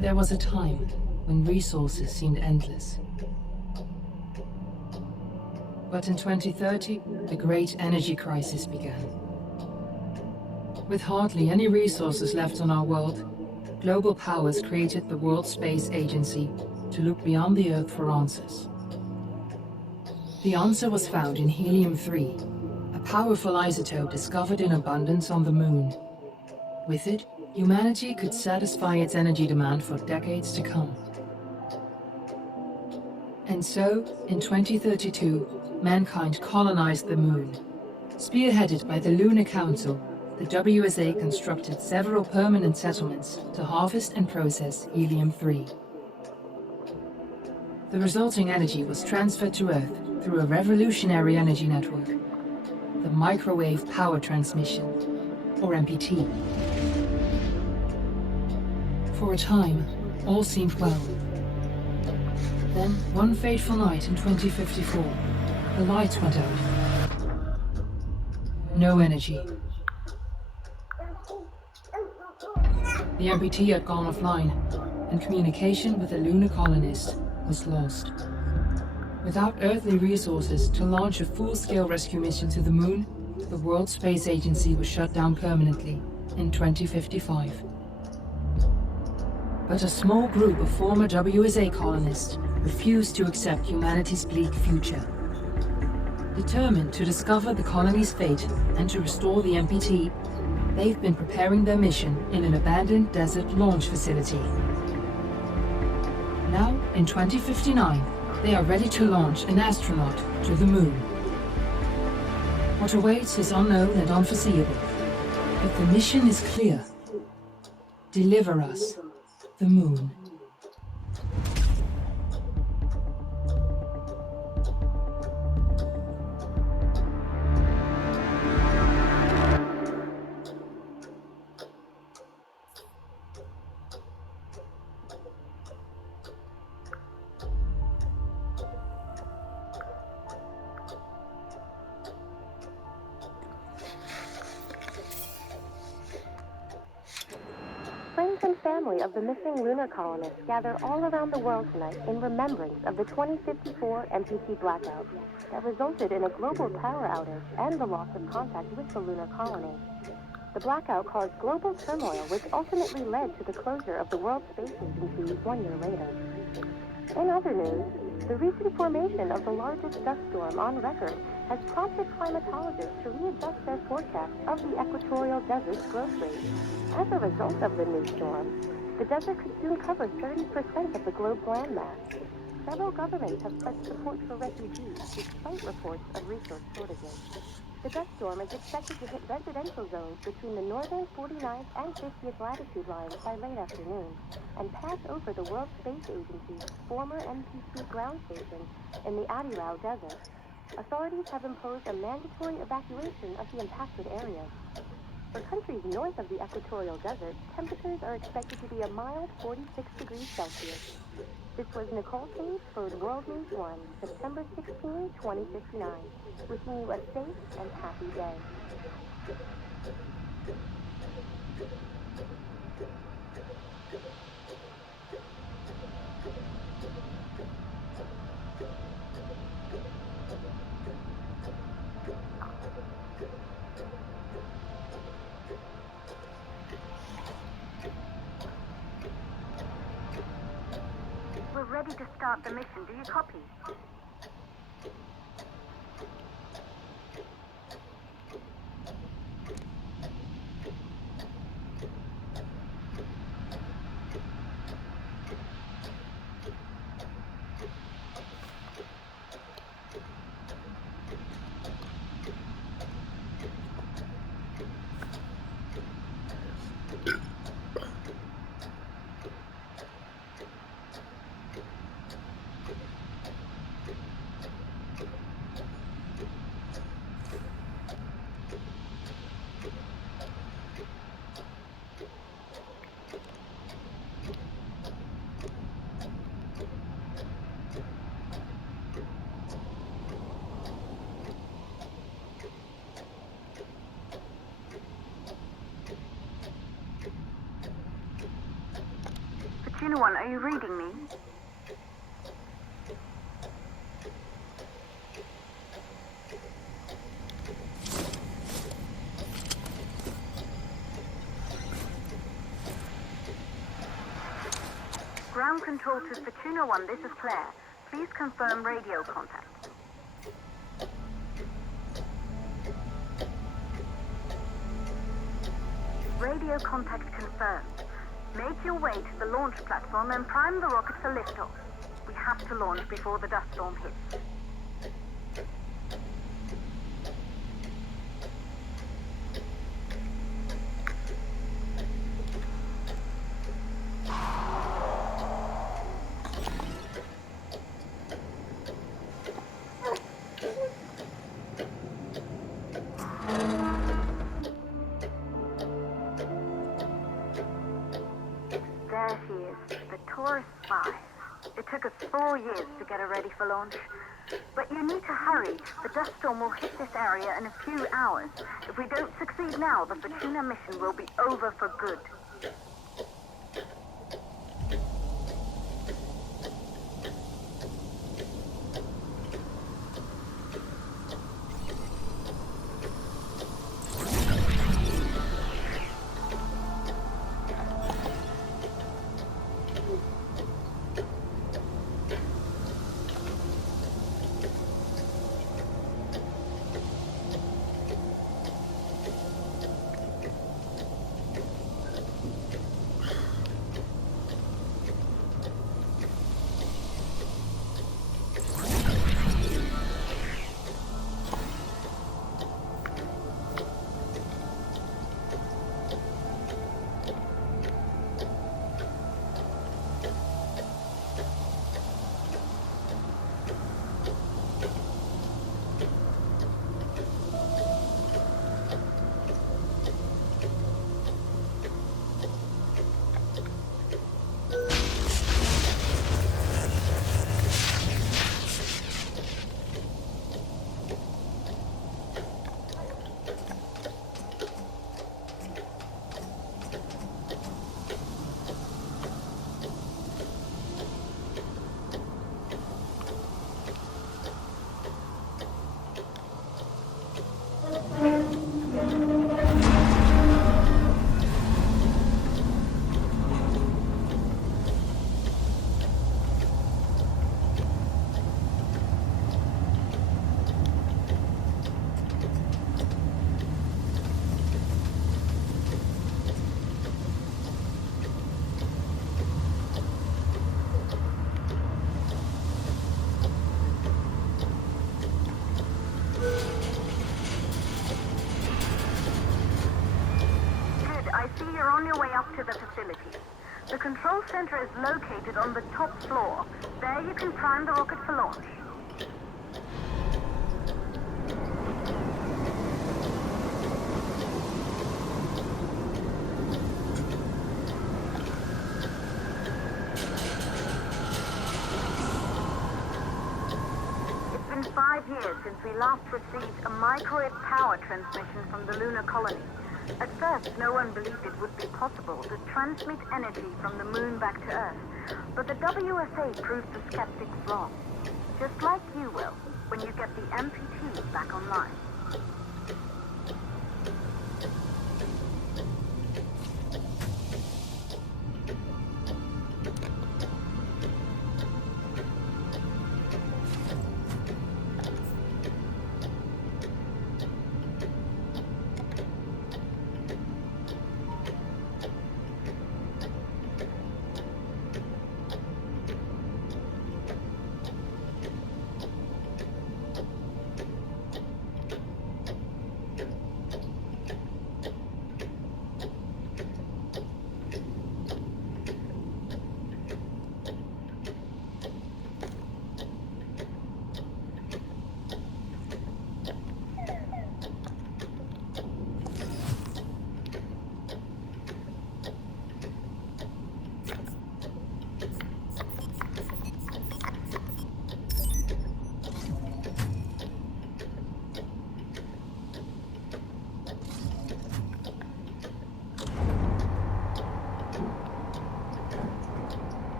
There was a time when resources seemed endless. But in 2030, the great energy crisis began. With hardly any resources left on our world, global powers created the World Space Agency to look beyond the Earth for answers. The answer was found in helium-3, a powerful isotope discovered in abundance on the Moon. With it, humanity could satisfy its energy demand for decades to come. And so, in 2032, mankind colonized the Moon. Spearheaded by the Lunar Council, the WSA constructed several permanent settlements to harvest and process helium-3. The resulting energy was transferred to Earth through a revolutionary energy network, the Microwave Power Transmission, or MPT. For a time, all seemed well. Then, one fateful night in 2054, the lights went out. No energy. The MPT had gone offline, and communication with the lunar colonist was lost. Without earthly resources to launch a full-scale rescue mission to the Moon, the World Space Agency was shut down permanently in 2055. But a small group of former WSA colonists refused to accept humanity's bleak future. Determined to discover the colony's fate and to restore the MPT, they've been preparing their mission in an abandoned desert launch facility. Now, in 2059, they are ready to launch an astronaut to the Moon. What awaits is unknown and unforeseeable, but the mission is clear. Deliver us the Moon. Friends and family of the missing lunar colonists gather all around the world tonight in remembrance of the 2054 MPT blackout that resulted in a global power outage and the loss of contact with the lunar colony. The blackout caused global turmoil, which ultimately led to the closure of the World Space Agency 1 year later. In other news, the recent formation of the largest dust storm on record has prompted climatologists to readjust their forecast of the equatorial desert's growth rate. As a result of the new storm, the desert could soon cover 30% of the globe's landmass. Several governments have pledged support for refugees despite reports of resource shortages. The dust storm is expected to hit residential zones between the northern 49th and 50th latitude lines by late afternoon and pass over the World Space Agency's former MPT ground station in the Adirau Desert. Authorities have imposed a mandatory evacuation of the impacted areas. For countries north of the equatorial desert, temperatures are expected to be a mild 46 degrees Celsius. This was Nicole Cage for World News 1, September 16, 2059. Wishing you a safe and happy day. We're ready to start the mission. Do you copy? Tuna One, are you reading me? Ground control to Fortuna 1, this is Claire. Please confirm radio contact. Radio contact confirmed. Make your way to the launch platform and prime the rocket for liftoff. We have to launch before the dust storm hits. There she is, the Taurus 5. It took us 4 years to get her ready for launch. But you need to hurry. The dust storm will hit this area in a few hours. If we don't succeed now, the Fortuna mission will be over for good. You're on your way up to the facility. The control center is located on the top floor. There you can prime the rocket for launch. It's been 5 years since we last received a microwave power transmission from the lunar colony. At first, no one believed it would be possible to transmit energy from the moon back to Earth. But the WSA proved the skeptics wrong. Just like you will, when you get the MPT back online.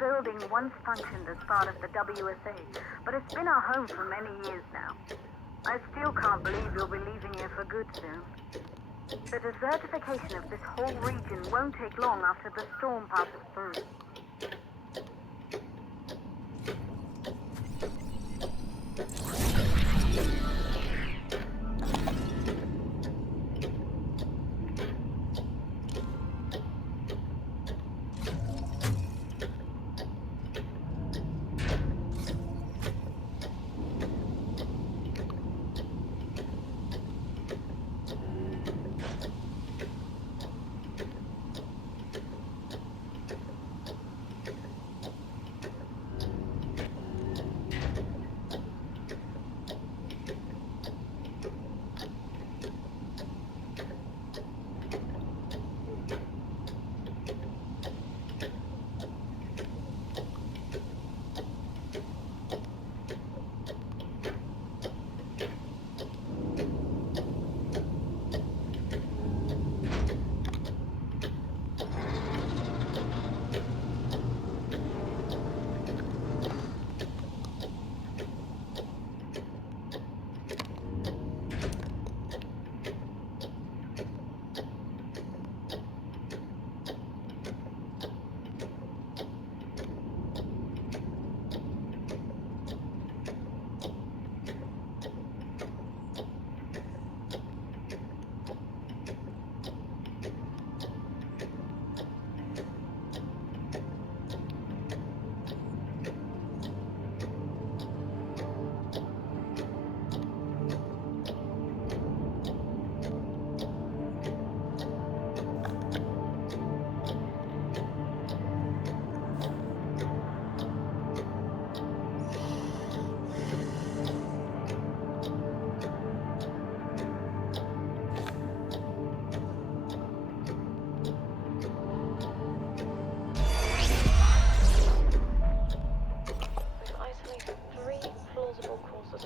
building once functioned as part of the WSA, but it's been our home for many years now. I still can't believe you'll be leaving here for good soon. The desertification of this whole region won't take long after the storm passes through.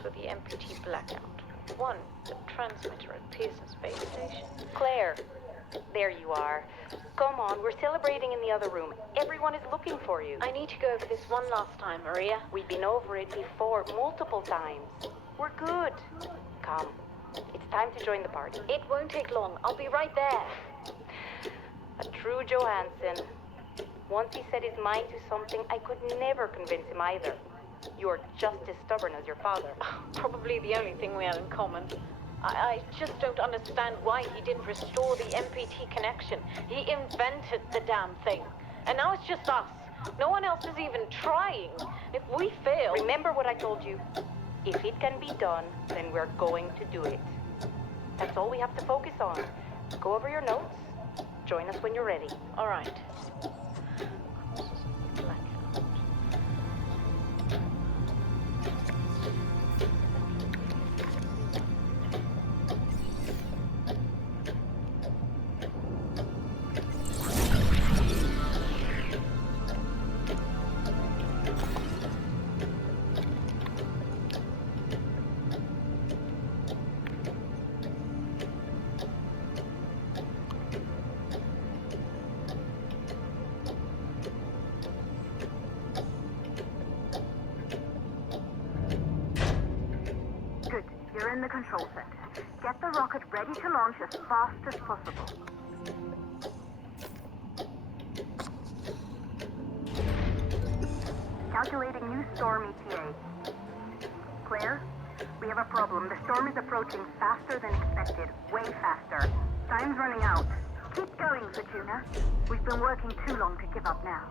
For the MPT blackout. One, the transmitter at Pearson Space Station. Claire, there you are. Come on, we're celebrating in the other room. Everyone is looking for you. I need to go over this one last time, Maria. We've been over it before, multiple times. We're good. Come, it's time to join the party. It won't take long. I'll be right there. A true Johansson. Once he set his mind to something, I could never convince him either. You're just as stubborn as your father. Probably the only thing we have in common. I just don't understand why he didn't restore the MPT connection. He invented the damn thing. And now it's just us. No one else is even trying. If we fail... Remember what I told you. If it can be done, then we're going to do it. That's all we have to focus on. Go over your notes. Join us when you're ready. All right. You're in the control center. Get the rocket ready to launch as fast as possible. Calculating new storm ETA. Claire, we have a problem. The storm is approaching faster than expected. Way faster. Time's running out. Keep going, Fortuna. We've been working too long to give up now.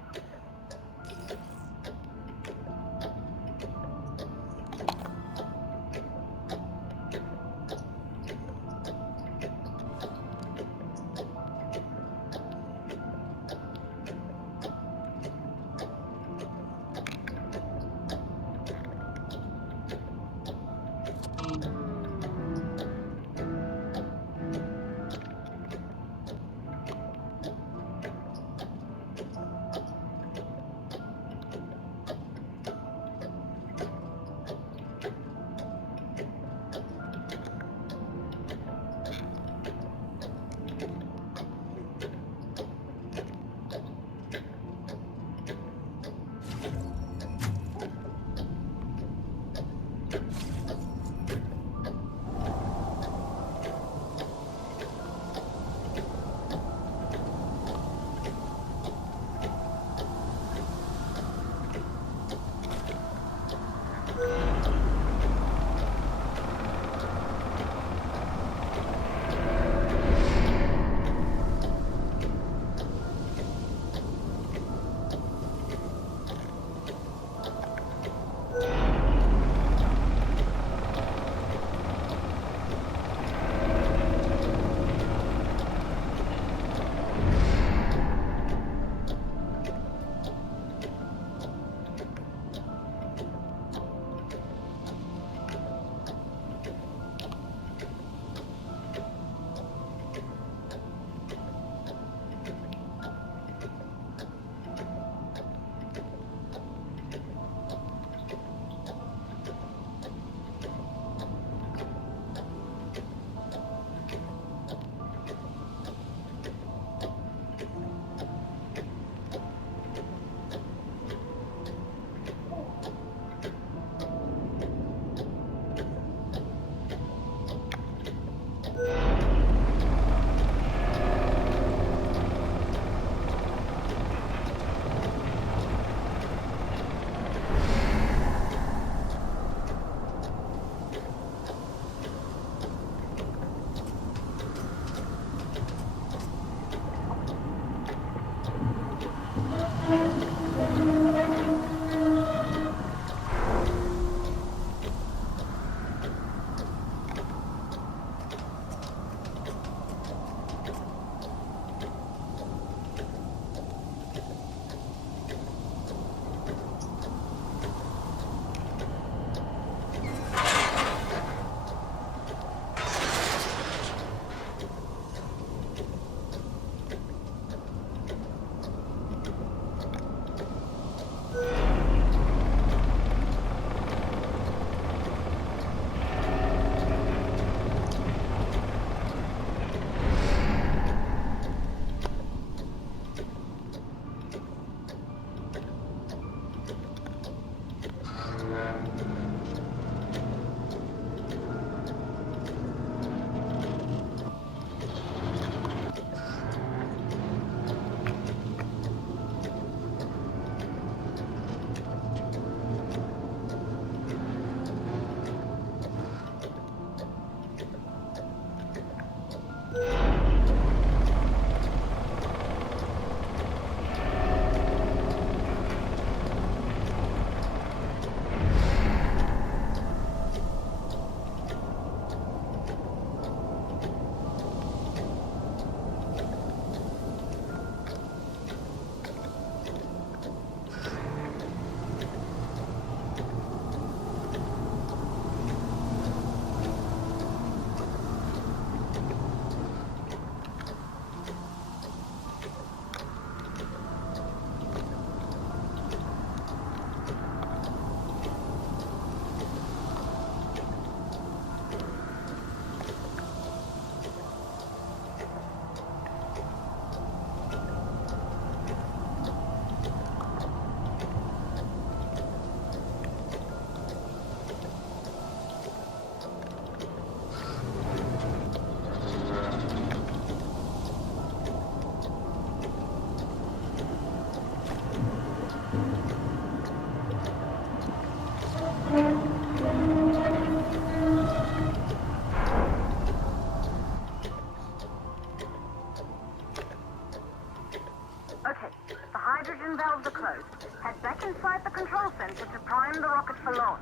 control center to prime the rocket for launch.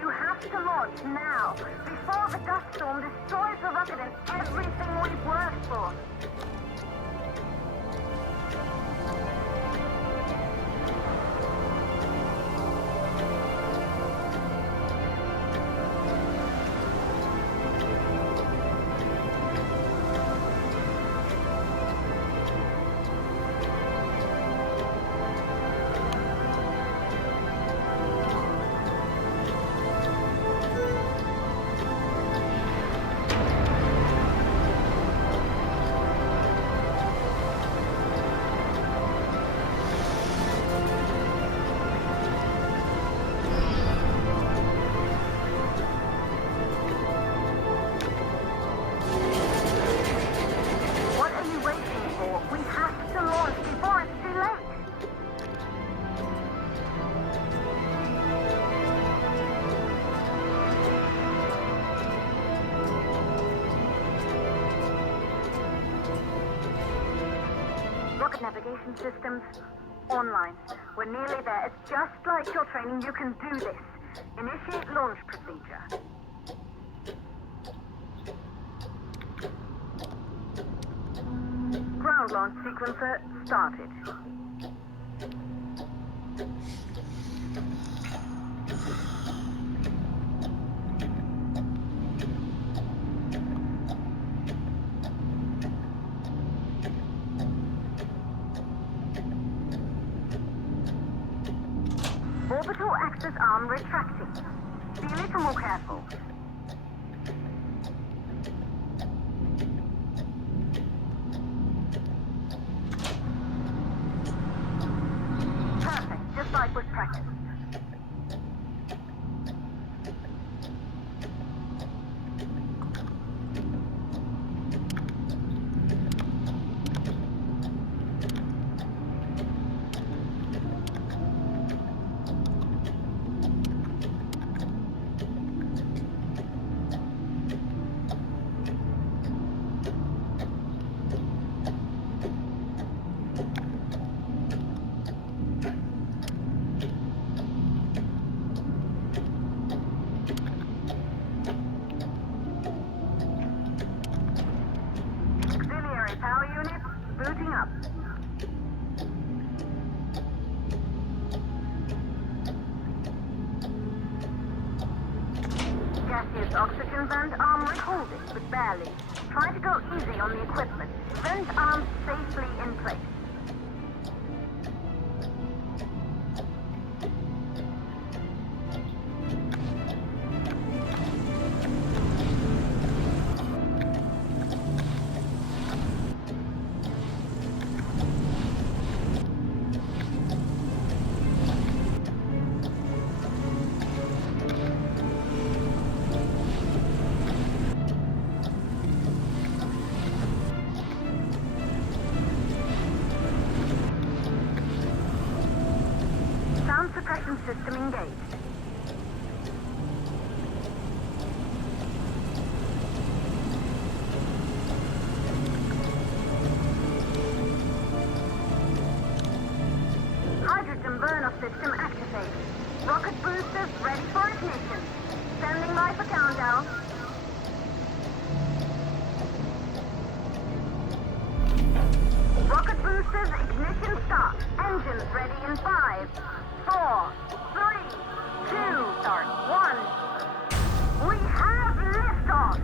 You have to launch now, before the dust storm destroys the rocket and everything we've worked for. Navigation systems online. We're nearly there. It's just like your training. You can do this. Initiate launch procedure. Ground launch sequencer started. Orbital access arm retracting. Be a little more careful. Perfect, just like with practice. Power units booting up. Gaseous oxygen vent arm holding, but barely. Try to go easy on the equipment. Vent arm safely in place. Suppression system engaged. Hydrogen burner system activated. Rocket boosters ready for ignition. Standing by for countdown. Rocket boosters ignition start. Engines ready in 5, 4, 3, 2, 1. We have liftoff!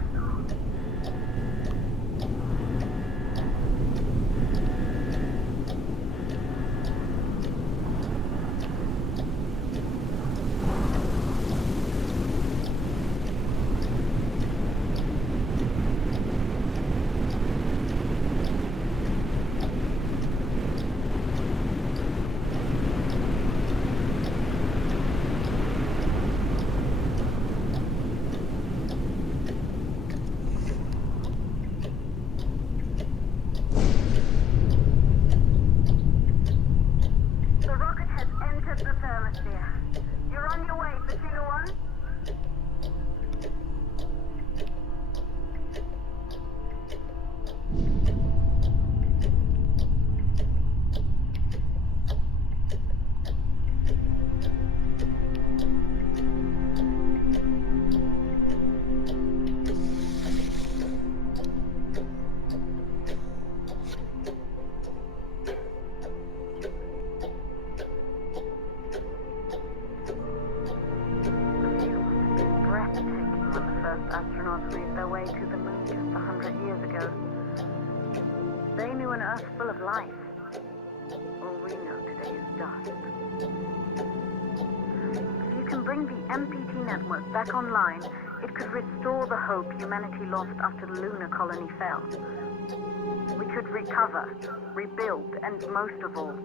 MPT network back online, it could restore the hope humanity lost after the lunar colony fell. We could recover, rebuild, and most of all,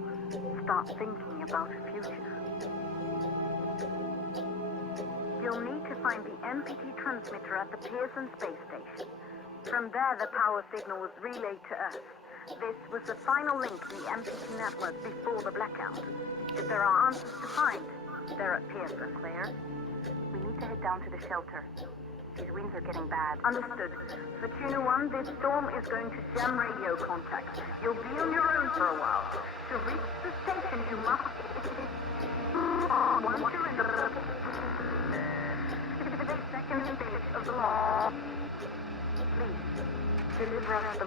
start thinking about a future. You'll need to find the MPT transmitter at the Pearson space station. From there, the power signal was relayed to Earth. This was the final link to the MPT network before the blackout. If there are answers to find, they're at Pearson, Claire. We need to head down to the shelter. These winds are getting bad. Understood. Fortuna 1, this storm is going to jam radio contact. You'll be on your own for a while. To reach the station, you must... Once you're in the 52nd stage of the law, please, deliver us the